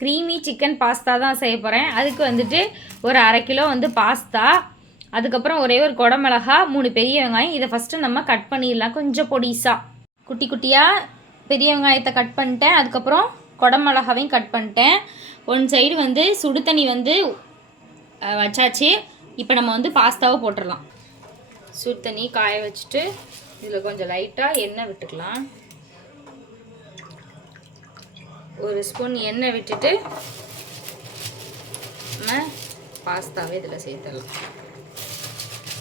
Creamy chicken pasta தான் செய்ய போகிறேன். அதுக்கு வந்துட்டு ஒரு 1/2 கிலோ வந்து பாஸ்தா, அதுக்கப்புறம் ஒரே ஒரு குடமிளகா, 3 பெரிய வெங்காயம். இதை ஃபஸ்ட்டு நம்ம கட் பண்ணிடலாம் கொஞ்சம் பொடிசாக. குட்டி குட்டியாக பெரிய வெங்காயத்தை கட் பண்ணிட்டேன். அதுக்கப்புறம் குடமிளகாவையும் கட் பண்ணிட்டேன். ஒன் சைடு வந்து சுடு தண்ணி வந்து வச்சாச்சு. இப்போ நம்ம வந்து பாஸ்தாவை போட்டுடலாம். சுடு தண்ணி காய வச்சுட்டு இதில் கொஞ்சம் லைட்டாக எண்ணெய் விட்டுக்கலாம். ஒரு ஸ்பூன் எண்ணெய் விட்டுட்டு நம்ம பாஸ்தாவை இதில் சேர்த்துடலாம்.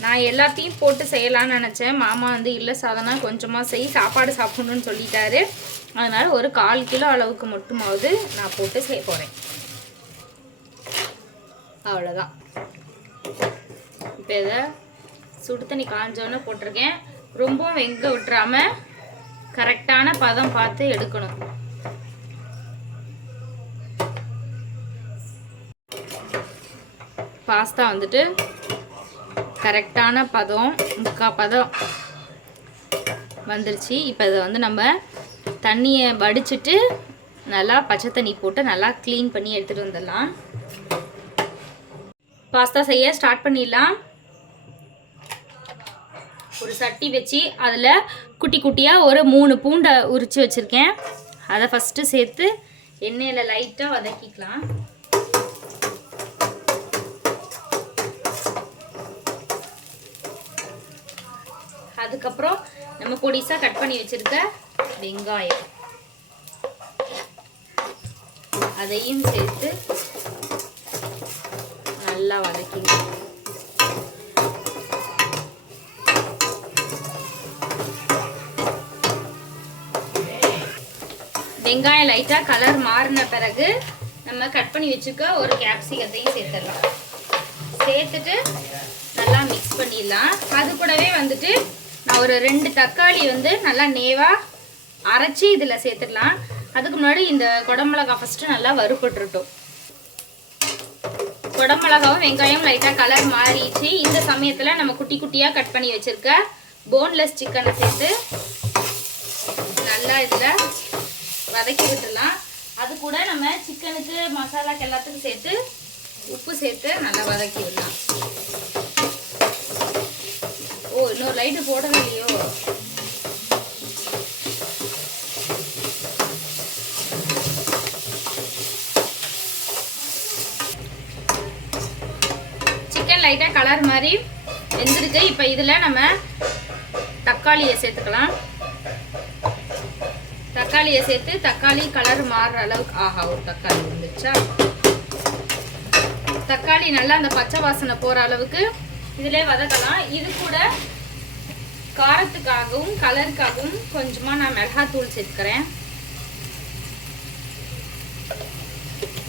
நான் எல்லாத்தையும் போட்டு செய்யலான்னு நினச்சேன். மாமா வந்து இல்லை சாதனா கொஞ்சமாக சாப்பாடு சாப்பிடணுன்னு சொல்லிட்டாரு. அதனால் ஒரு 1/4 கிலோ அளவுக்கு மட்டுமாவது நான் போட்டு செய்ய போகிறேன். அவ்வளோதான். இப்போ இதை சுடு தண்ணி காஞ்சோன்னு போட்டிருக்கேன். ரொம்பவும் வெங்க விட்டுறாமல் கரெக்டான பதம் பார்த்து எடுக்கணும். பாஸ்தா வந்துட்டு கரெக்டான பதம், 3/4 பதம் வந்துருச்சு. இப்போ இதை வந்து நம்ம தண்ணியை வடிச்சிட்டு நல்லா பச்சை தண்ணி போட்டு நல்லா க்ளீன் பண்ணி எடுத்துகிட்டு வந்துடலாம். பாஸ்தா செய்ய ஸ்டார்ட் பண்ணிடலாம். ஒரு சட்டி வச்சு அதில் குட்டி குட்டியாக ஒரு 3 பூண்டை உரித்து வச்சுருக்கேன். அதை ஃபஸ்ட்டு சேர்த்து எண்ணெயில் லைட்டாக வதக்கிக்கலாம். அதுக்கப்புறம் நம்ம பொடிசாக கட் பண்ணி வச்சுருக்க வெங்காயம் அதையும் சேர்த்து நல்லா வதக்கிக்கலாம். வெங்காயம் லைட்டாக கலர் மாறின பிறகு நம்ம கட் பண்ணி வச்சுக்க ஒரு கேப்சிகத்தையும் சேர்த்துடலாம். சேர்த்துட்டு நல்லா மிக்ஸ் பண்ணிடலாம். அது கூடவே வந்துட்டு நான் ஒரு 2 தக்காளி வந்து நல்லா நேவாக அரைச்சி இதில் சேர்த்துடலாம். அதுக்கு முன்னாடி இந்த குடமிளகா ஃபஸ்ட்டு நல்லா வறுபட்டுருட்டும். குடமிளகாவும் வெங்காயம் லைட்டாக கலர் மாறிடுச்சு. இந்த சமயத்தில் நம்ம குட்டி குட்டியாக கட் பண்ணி வச்சுருக்க போன்லெஸ் சிக்கனை சேர்த்து நல்லா இதில் வதக்கி விட்டுடலாம். அது கூட நம்ம சிக்கனுக்கு மசாலாக்கு எல்லாத்துக்கும் சேர்த்து உப்பு சேர்த்து நல்லா வதக்கி விடலாம். ஓ, இன்னொரு லைட்டு போடவே இல்லையோ. சிக்கன் லைட்டாக கலர் மாதிரி வெந்திருக்கு. இப்போ இதில் நம்ம தக்காளியை சேர்த்துக்கலாம். தக்காளியை சேர்த்து தக்காளி கலர் மாறுற அளவுக்கு, ஆஹா ஒரு தக்காளி வந்துச்சா, தக்காளி நல்லா அந்த பச்சை வாசனை போகிற அளவுக்கு இதிலே வதக்கலாம். இது கூட காரத்துக்காகவும் கலருக்காகவும் கொஞ்சமாக நான் மிளகாய்த்தூள் சேர்த்துக்கிறேன்.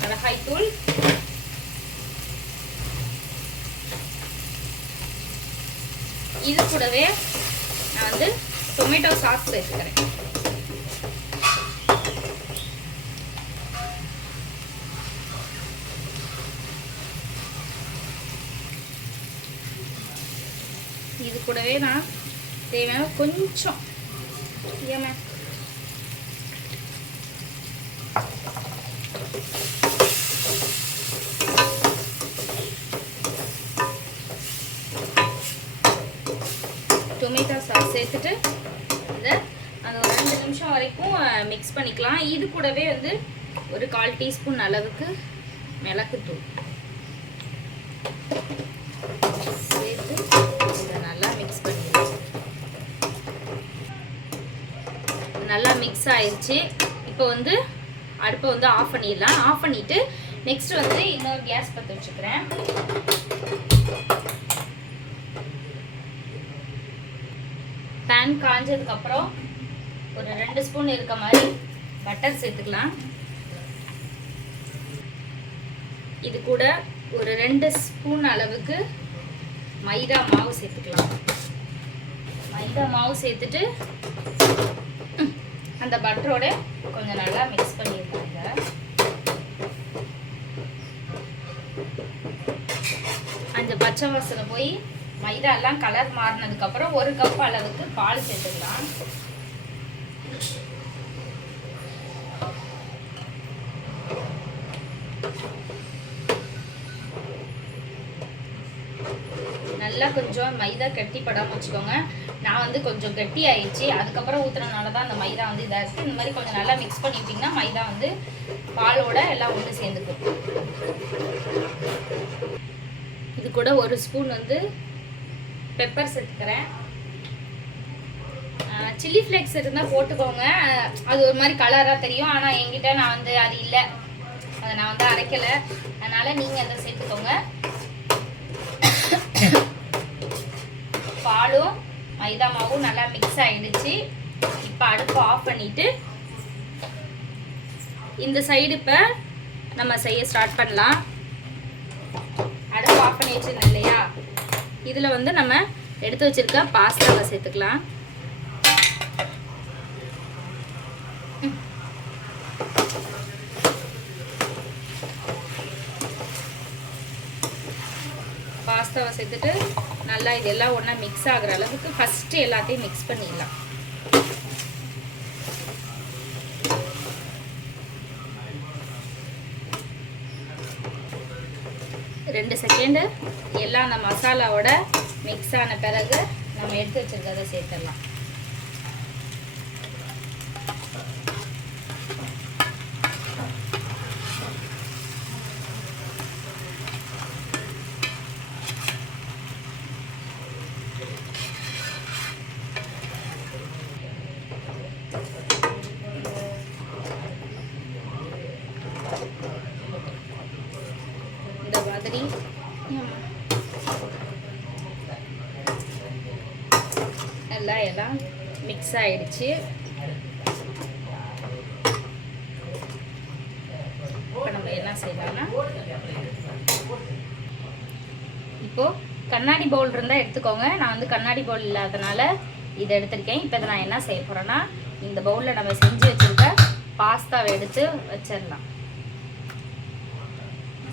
மிளகாய்த்தூள், இது கூடவே நான் வந்து டொமேட்டோ சாஸ் சேர்த்துக்கிறேன். இது கூடவே நான் தேவையான கொஞ்சம் டொமேட்டோ சாஸ் சேர்த்துட்டு இதை அந்த ஒரு 2 நிமிஷம் வரைக்கும் மிக்ஸ் பண்ணிக்கலாம். இது கூடவே வந்து ஒரு 1/4 டீஸ்பூன் அளவுக்கு மிளகுத்தூள் சேர்த்து இதை நல்லா மிக்ஸ் பண்ணிடலாம். நல்லா மிக்ஸ் ஆயிடுச்சு. இப்போ வந்து அடுப்பை வந்து ஆஃப் பண்ணிடலாம். ஆஃப் பண்ணிவிட்டு நெக்ஸ்ட் வந்து இன்னொரு கேஸ் பற்ற வச்சுக்கிறேன். பேன் காஞ்சதுக்கப்புறம் ஒரு 2 ஸ்பூன் இருக்க மாதிரி பட்டர் சேர்த்துக்கலாம். இது கூட ஒரு 2 ஸ்பூன் அளவுக்கு மைதா மாவு சேர்த்துக்கலாம். மைதா மாவு சேர்த்துட்டு அந்த பட்டரோட கொஞ்சம் நல்லா மிக்ஸ் பண்ணியிருக்காங்க. அந்த பச்சை வாசனை போய் மைதா எல்லாம் கலர் மாறினதுக்கப்புறம் 1 கப் அளவுக்கு பால் சேர்த்துக்கலாம். நல்லா கொஞ்சம் மைதா கட்டி படாமல் வச்சுக்கோங்க. நான் வந்து கொஞ்சம் கட்டி ஆயிடுச்சு, அதுக்கப்புறம் ஊற்றுறதுனால தான் அந்த மைதா வந்து இதாக இருக்குது. இந்த மாதிரி கொஞ்சம் நல்லா மிக்ஸ் பண்ணிவிட்டிங்கன்னா மைதா வந்து பாலோட எல்லாம் ஒன்று சேர்ந்துக்கும். இது கூட ஒரு ஸ்பூன் வந்து பெப்பர் சேர்த்துக்கிறேன். சில்லி ஃப்ளேக்ஸ் இருந்தால் போட்டுக்கோங்க, அது ஒரு மாதிரி கலராக தெரியும். ஆனால் என்கிட்ட நான் வந்து அது இல்லை, அதை நான் வந்து அரைக்கலை, அதனால் நீங்கள் அதை சேர்த்துக்கோங்க. பாலும் மைதா மாவும் நல்லா மிக்ஸ் ஆகிடுச்சு. இப்போ அடுப்பு ஆஃப் பண்ணிவிட்டு இந்த சைடு இப்போ நம்ம செய்ய ஸ்டார்ட் பண்ணலாம். அடுப்பு ஆஃப் பண்ணி வச்சுருந்தேன் இல்லையா, இதில் வந்து நம்ம எடுத்து வச்சுருக்க பாஸ்தாவை சேர்த்துக்கலாம். பாஸ்தாவை சேர்த்துட்டு நல்லா இதெல்லாம் ஒன்றா மிக்ஸ் ஆகிற அளவுக்கு ஃபஸ்ட்டு எல்லாத்தையும் மிக்ஸ் பண்ணிடலாம். ரெண்டு செகண்டு எல்லாம் அந்த மசாலாவோட மிக்ஸ் ஆன பிறகு நம்ம எடுத்து வச்சுருக்கதை சேர்த்துடலாம். இந்த மாதிரி நல்லா எல்லாம் மிக்ஸ் ஆயிடுச்சு. இப்போ நம்ம என்ன செய்யலாம்னா, இப்போது கண்ணாடி பவுல் இருந்தால் எடுத்துக்கோங்க. நான் வந்து கண்ணாடி பவுல் இல்லாதனால இதை எடுத்திருக்கேன். இப்போ இதை நான் என்ன செய்ய போகிறேன்னா, இந்த பவுலில் நம்ம செஞ்சு வச்சுருக்க பாஸ்தாவை எடுத்து வச்சிடலாம்.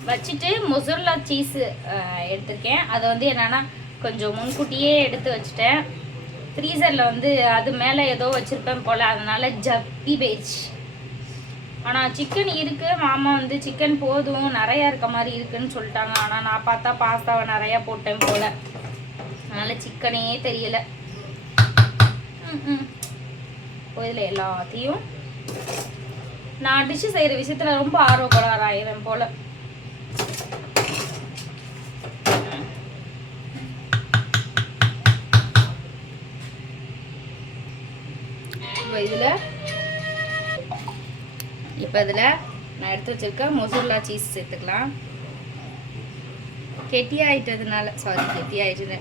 வச்சுட்டு மொசரல்லா சீஸு எடுத்திருக்கேன். அதை வந்து என்னென்னா கொஞ்சம் முன்கூட்டியே எடுத்து வச்சுட்டேன். ஃப்ரீசரில் வந்து அது மேலே ஏதோ வச்சுருப்பேன் போல், அதனால் ஜப்பி போயிடுச்சு. ஆனால் சிக்கன் இருக்குது. மாமா வந்து சிக்கன் போதும், நிறையா இருக்க மாதிரி இருக்குதுன்னு சொல்லிட்டாங்க. ஆனால் நான் பார்த்தா பாஸ்தாவை நிறையா போட்டேன் போல், அதனால் சிக்கனே தெரியலை. இதில் எல்லாத்தையும் நான் டிஷ்ஷு செய்கிற விஷயத்தில் ரொம்ப ஆர்வக்கோளாறாயிரம் போல். இப்போ இதில் நான் எடுத்து வச்சுருக்க மொசரல்லா சீஸ் சேர்த்துக்கலாம். கெட்டியாயிட்டதுனால கெட்டியாயிட்டு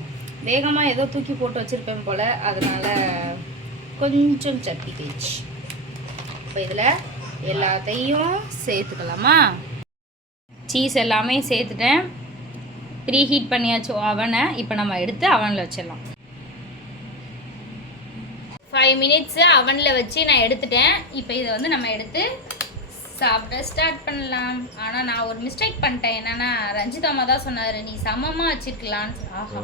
வேகமாக ஏதோ தூக்கி போட்டு வச்சுருப்பேன் போல், அதனால் கொஞ்சம் சப்பி போயிடுச்சு. இப்போ இதில் எல்லாத்தையும் சேர்த்துக்கலாமா? சீஸ் எல்லாமே சேர்த்துட்டேன். ப்ரீ ஹீட் பண்ணியாச்சு அவனை. இப்போ நம்ம எடுத்து அவனில் வச்சிடலாம். 5 மினிட்ஸு அவனில் வச்சு நான் எடுத்துட்டேன். இப்போ இதை வந்து நம்ம எடுத்து சாப்பிட ஸ்டார்ட் பண்ணலாம். ஆனால் நான் ஒரு மிஸ்டேக் பண்ணிட்டேன். என்னன்னா, ரஞ்சிதாமா தான் சொன்னார், நீ சமமாக வச்சுருக்கலான்னு. ஆஹா,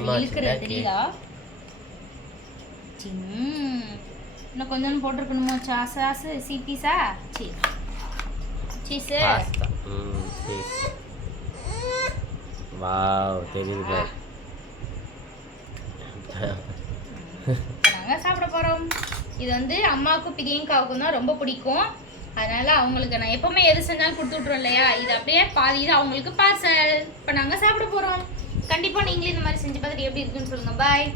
இழுக்கிற தெரியுதா? இன்னும் கொஞ்சம் போட்டிருக்கணுமோ? சாஸு சீப்பீஸா சீஸு. வாவ், தெரியுது. நாங்கள் சாப்பிட போகிறோம். இது வந்து அம்மாவுக்கும் பிரியங்காவுக்கும் தான் ரொம்ப பிடிக்கும். அதனால் அவங்களுக்கு நான் எப்போவுமே எது செஞ்சாலும் கொடுத்து விட்ருவோம் இல்லையா, இது அப்படியே பாதி இது அவங்களுக்கு பார்சல். இப்போ நாங்கள் சாப்பிட போகிறோம். கண்டிப்பாக நீங்களும் இந்த மாதிரி செஞ்சு பார்த்துட்டு எப்படி இருக்குன்னு சொல்லுங்கள். பாய்.